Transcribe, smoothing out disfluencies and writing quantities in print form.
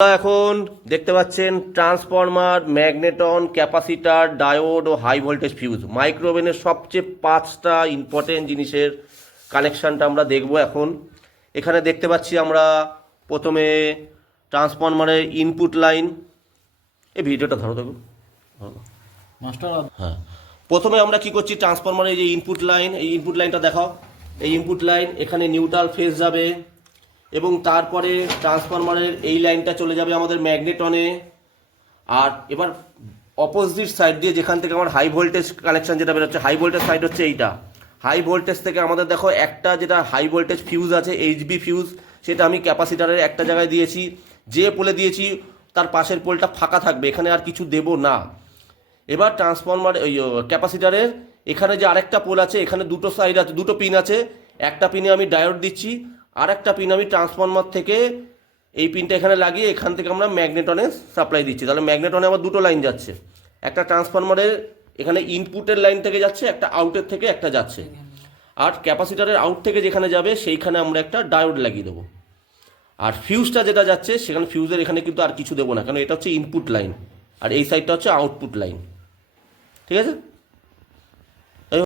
এখন দেখতে পাচ্ছেন ট্রান্সফরমার, ম্যাগনেটন, ক্যাপাসিটার, ডায়োড ও হাই ভোল্টেজ ফিউজ। মাইক্রোওভেনের সবচেয়ে 5টা ইম্পর্টেন্ট জিনিসের কানেকশানটা আমরা দেখব এখন। এখানে দেখতে পাচ্ছি আমরা প্রথমে ট্রান্সফরমারের ইনপুট লাইন। এই ভিডিওটা ধরো দেখো মাস্টার। হ্যাঁ, প্রথমে আমরা কি করছি, ট্রান্সফরমারের যে ইনপুট লাইন, এই ইনপুট লাইনটা দেখাও। এই ইনপুট লাইন এখানে নিউট্রাল ফেজ যাবে এবং তারপরে ট্রান্সফরমারের এই লাইনটা চলে যাবে আমাদের ম্যাগনেটনে। আর এবার অপোজিট সাইড দিয়ে যেখান থেকে আমার হাই ভোল্টেজ কানেকশন যেটা বেরোচ্ছে, হাই ভোল্টেজ সাইড হচ্ছে এইটা। হাই ভোল্টেজ থেকে আমাদের দেখো একটা যেটা হাই ভোল্টেজ ফিউজ আছে, এইচবি ফিউজ, সেটা আমি ক্যাপাসিটারের একটা জায়গায় দিয়েছি। যে পোলে দিয়েছি তার পাশের পোলটা ফাঁকা থাকবে, এখানে আর কিছু দেব না। এবার ট্রান্সফরমার ওই ক্যাপাসিটারের এখানে যে আরেকটা পোল আছে, এখানে দুটো সাইড আছে, দুটো পিন আছে। একটা পিনে আমি ডায়োড দিচ্ছি, আর একটা পিন আমি ট্রান্সফরমার থেকে এই পিনটা এখানে লাগিয়ে এখান থেকে আমরা ম্যাগনেটনে সাপ্লাই দিচ্ছি। তাহলে ম্যাগনেটনে আবার দুটো লাইন যাচ্ছে, একটা ট্রান্সফরমারের এখানে ইনপুটের লাইন থেকে যাচ্ছে, একটা আউটের থেকে একটা যাচ্ছে। আর ক্যাপাসিটারের আউট থেকে যেখানে যাবে সেইখানে আমরা একটা ডায়োড লাগিয়ে দেবো। আর ফিউজটা যেটা যাচ্ছে সেখানে ফিউজের এখানে কিন্তু আর কিছু দেবো না, কারণ এটা হচ্ছে ইনপুট লাইন আর এই সাইডটা হচ্ছে আউটপুট লাইন। ঠিক আছে।